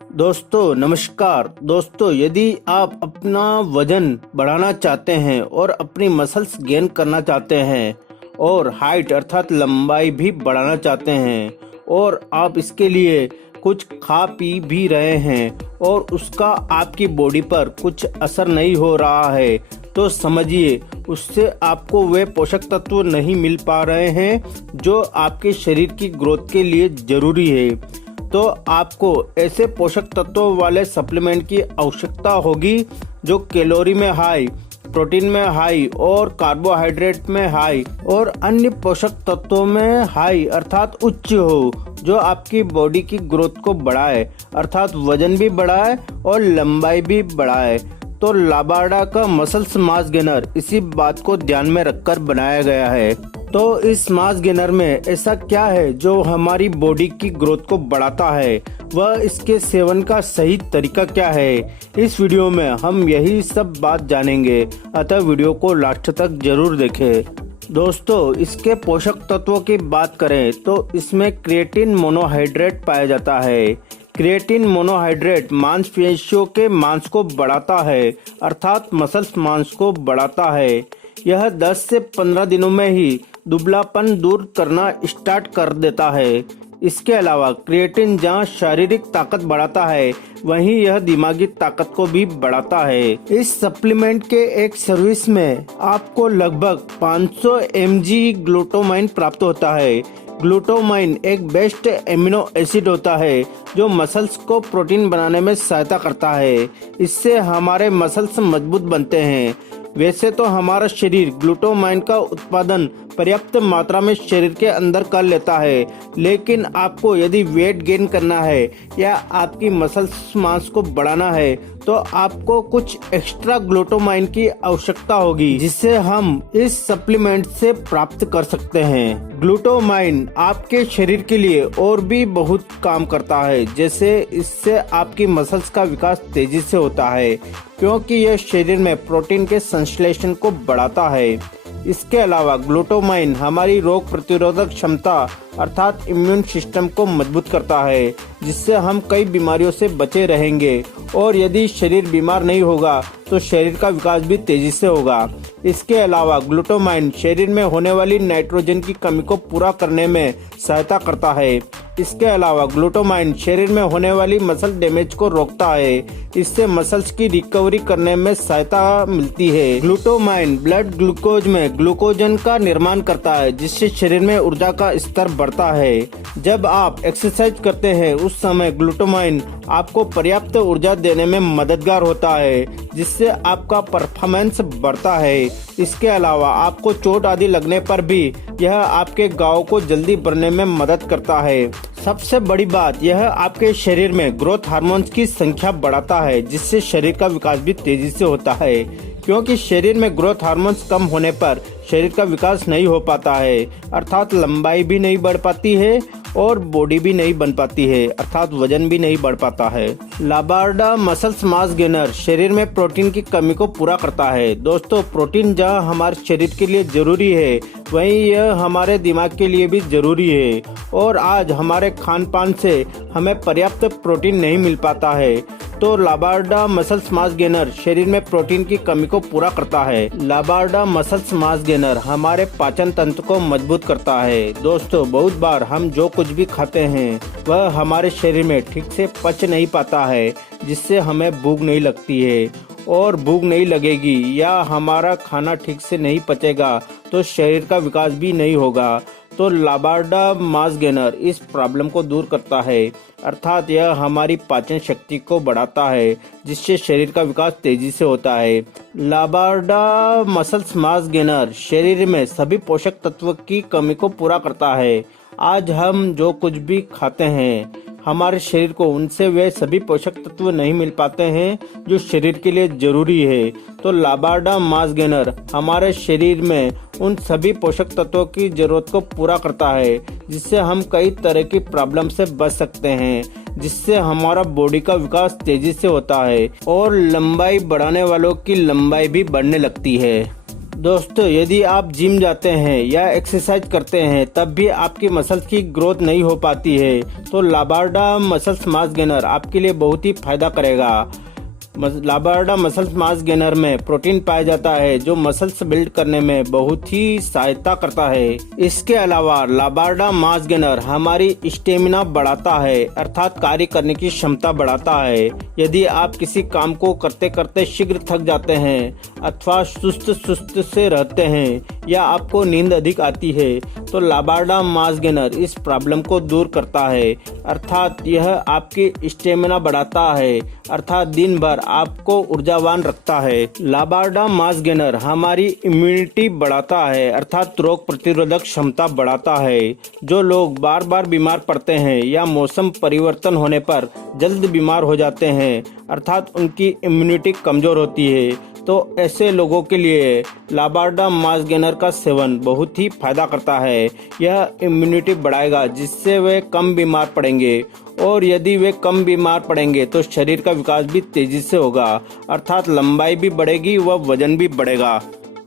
दोस्तों नमस्कार। दोस्तों यदि आप अपना वजन बढ़ाना चाहते हैं और अपनी मसल्स गेन करना चाहते हैं और हाइट अर्थात लंबाई भी बढ़ाना चाहते हैं और आप इसके लिए कुछ खा पी भी रहे हैं और उसका आपकी बॉडी पर कुछ असर नहीं हो रहा है, तो समझिए उससे आपको वे पोषक तत्व नहीं मिल पा रहे हैं जो आपके शरीर की ग्रोथ के लिए जरूरी है। तो आपको ऐसे पोषक तत्वों वाले सप्लीमेंट की आवश्यकता होगी जो कैलोरी में हाई, प्रोटीन में हाई और कार्बोहाइड्रेट में हाई और अन्य पोषक तत्वों में हाई अर्थात उच्च हो, जो आपकी बॉडी की ग्रोथ को बढ़ाए अर्थात वजन भी बढ़ाए और लंबाई भी बढ़ाए। तो लाबार्डा का मसल्स मास गेनर इसी बात को ध्यान में रखकर बनाया गया है। तो इस मास गेनर में ऐसा क्या है जो हमारी बॉडी की ग्रोथ को बढ़ाता है, वह इसके सेवन का सही तरीका क्या है, इस वीडियो में हम यही सब बात जानेंगे, अतः वीडियो को लास्ट तक जरूर देखें। दोस्तों इसके पोषक तत्वों की बात करें तो इसमें क्रिएटिन मोनोहाइड्रेट पाया जाता है। क्रिएटिन मोनोहाइड्रेट मांसपेशियों के मांस को बढ़ाता है अर्थात मसल्स मांस को बढ़ाता है। यह 10 से 15 दिनों में ही दुबलापन दूर करना स्टार्ट कर देता है। इसके अलावा क्रिएटिन जहां शारीरिक ताकत बढ़ाता है वहीं यह दिमागी ताकत को भी बढ़ाता है। इस सप्लीमेंट के एक सर्विस में आपको लगभग 500 mg ग्लूटामाइन प्राप्त होता है। ग्लूटामाइन एक बेस्ट एमिनो एसिड होता है जो मसल्स को प्रोटीन बनाने में सहायता करता है। इससे हमारे मसल्स मजबूत बनते हैं। वैसे तो हमारा शरीर ग्लूटामाइन का उत्पादन पर्याप्त मात्रा में शरीर के अंदर कर लेता है, लेकिन आपको यदि वेट गेन करना है या आपकी मसल्स मांस को बढ़ाना है तो आपको कुछ एक्स्ट्रा ग्लूटामाइन की आवश्यकता होगी, जिसे हम इस सप्लीमेंट से प्राप्त कर सकते हैं। ग्लूटामाइन आपके शरीर के लिए और भी बहुत काम करता है, जैसे इससे आपकी मसल्स का विकास तेजी से होता है क्योंकि यह शरीर में प्रोटीन के संश्लेषण को बढ़ाता है। इसके अलावा ग्लूटामाइन हमारी रोग प्रतिरोधक क्षमता अर्थात इम्यून सिस्टम को मजबूत करता है, जिससे हम कई बीमारियों से बचे रहेंगे और यदि शरीर बीमार नहीं होगा तो शरीर का विकास भी तेजी से होगा। इसके अलावा ग्लूटामाइन शरीर में होने वाली नाइट्रोजन की कमी को पूरा करने में सहायता करता है। इसके अलावा ग्लूटामाइन शरीर में होने वाली मसल डैमेज को रोकता है। इससे मसल्स की रिकवरी करने में सहायता मिलती है। ग्लूटामाइन ब्लड ग्लूकोज में ग्लूकोजन का निर्माण करता है, जिससे शरीर में ऊर्जा का स्तर बढ़ता है। जब आप एक्सरसाइज करते हैं उस समय ग्लूटामाइन आपको पर्याप्त ऊर्जा देने में मददगार होता है, जिससे आपका परफॉर्मेंस बढ़ता है। इसके अलावा आपको चोट आदि लगने पर भी यह आपके घाव को जल्दी भरने में मदद करता है। सबसे बड़ी बात यह आपके शरीर में ग्रोथ हार्मोन्स की संख्या बढ़ाता है, जिससे शरीर का विकास भी तेजी से होता है, क्योंकि शरीर में ग्रोथ हार्मोन्स कम होने पर शरीर का विकास नहीं हो पाता है अर्थात लंबाई भी नहीं बढ़ पाती है और बॉडी भी नहीं बन पाती है अर्थात वजन भी नहीं बढ़ पाता है। लाबार्डा मसल्स मास गेनर शरीर में प्रोटीन की कमी को पूरा करता है। दोस्तों प्रोटीन जहां हमारे शरीर के लिए जरूरी है वहीं यह हमारे दिमाग के लिए भी जरूरी है और आज हमारे खान पान से हमें पर्याप्त प्रोटीन नहीं मिल पाता है। तो लाबार्डा मसल्स मास गेनर शरीर में प्रोटीन की कमी को पूरा करता है। लाबार्डा मसल्स मास गेनर हमारे पाचन तंत्र को मजबूत करता है। दोस्तों बहुत बार हम जो कुछ भी खाते हैं वह हमारे शरीर में ठीक से पच नहीं पाता है, जिससे हमें भूख नहीं लगती है और भूख नहीं लगेगी या हमारा खाना ठीक से नहीं पचेगा तो शरीर का विकास भी नहीं होगा। तो लाबार्डा मास गेनर इस प्रॉब्लम को दूर करता है अर्थात यह हमारी पाचन शक्ति को बढ़ाता है, जिससे शरीर का विकास तेजी से होता है। लाबार्डा मसल्स मास गेनर शरीर में सभी पोषक तत्व की कमी को पूरा करता है। आज हम जो कुछ भी खाते हैं हमारे शरीर को उनसे वे सभी पोषक तत्व नहीं मिल पाते हैं जो शरीर के लिए जरूरी है। तो लाबार्डा मास गेनर हमारे शरीर में उन सभी पोषक तत्वों की जरूरत को पूरा करता है, जिससे हम कई तरह की प्रॉब्लम से बच सकते हैं, जिससे हमारा बॉडी का विकास तेजी से होता है और लंबाई बढ़ाने वालों की लंबाई भी बढ़ने लगती है। दोस्तों यदि आप जिम जाते हैं या एक्सरसाइज करते हैं तब भी आपकी मसल्स की ग्रोथ नहीं हो पाती है तो लाबार्डा मसल्स मास गेनर आपके लिए बहुत ही फायदा करेगा। लाबार्डा मसल्स मास गेनर में प्रोटीन पाया जाता है जो मसल्स बिल्ड करने में बहुत ही सहायता करता है। इसके अलावा लाबार्डा मास गेनर हमारी स्टेमिना बढ़ाता है अर्थात कार्य करने की क्षमता बढ़ाता है। यदि आप किसी काम को करते करते शीघ्र थक जाते हैं अथवा सुस्त से रहते हैं या आपको नींद अधिक आती है तो लाबार्डा मास गेनर इस प्रॉब्लम को दूर करता है अर्थात यह आपकी स्टेमिना बढ़ाता है अर्थात दिन भर आपको ऊर्जावान रखता है। लाबार्डा मास गेनर हमारी इम्यूनिटी बढ़ाता है अर्थात रोग प्रतिरोधक क्षमता बढ़ाता है। जो लोग बार बार बीमार पड़ते हैं या मौसम परिवर्तन होने पर जल्द बीमार हो जाते हैं अर्थात उनकी इम्यूनिटी कमजोर होती है तो ऐसे लोगों के लिए लाबार्डा मास गेनर का सेवन बहुत ही फायदा करता है। यह इम्यूनिटी बढ़ाएगा जिससे वे कम बीमार पड़ेंगे और यदि वे कम बीमार पड़ेंगे तो शरीर का विकास भी तेजी से होगा अर्थात लंबाई भी बढ़ेगी व वजन भी बढ़ेगा।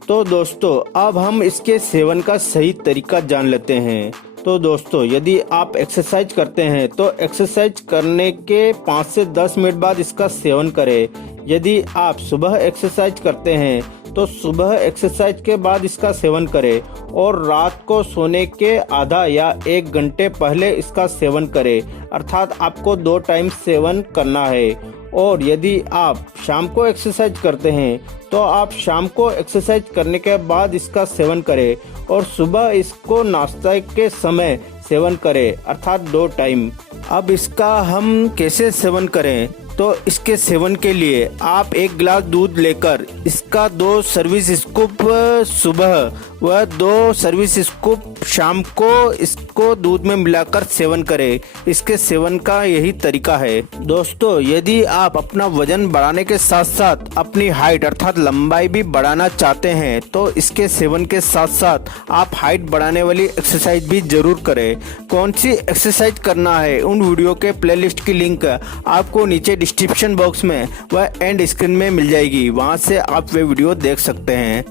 तो दोस्तों अब हम इसके सेवन का सही तरीका जान लेते हैं। तो दोस्तों यदि आप एक्सरसाइज करते हैं तो एक्सरसाइज करने के 5 से 10 मिनट बाद इसका सेवन करें। यदि आप सुबह एक्सरसाइज करते हैं तो सुबह एक्सरसाइज के बाद इसका सेवन करें और रात को सोने के आधा या 1 घंटे पहले इसका सेवन करें अर्थात आपको 2 टाइम सेवन करना है। और यदि आप शाम को एक्सरसाइज करते हैं तो आप शाम को एक्सरसाइज करने के बाद इसका सेवन करें और सुबह इसको नाश्ता के समय सेवन करें अर्थात 2 टाइम। अब इसका हम कैसे सेवन करें तो इसके सेवन के लिए आप 1 गिलास दूध लेकर इसका 2 सर्विस स्कूप सुबह व 2 सर्विस स्कूप शाम को इसको दूध में मिलाकर सेवन करें। इसके सेवन का यही तरीका है। दोस्तों यदि आप अपना वजन बढ़ाने के साथ साथ अपनी हाइट अर्थात लंबाई भी बढ़ाना चाहते हैं तो इसके सेवन के साथ साथ आप हाइट बढ़ाने वाली एक्सरसाइज भी जरूर करें। कौन सी एक्सरसाइज करना है उन वीडियो के प्लेलिस्ट की लिंक आपको नीचे डिस्क्रिप्शन बॉक्स में व एंड स्क्रीन में मिल जाएगी, वहां से आप वे वीडियो देख सकते हैं।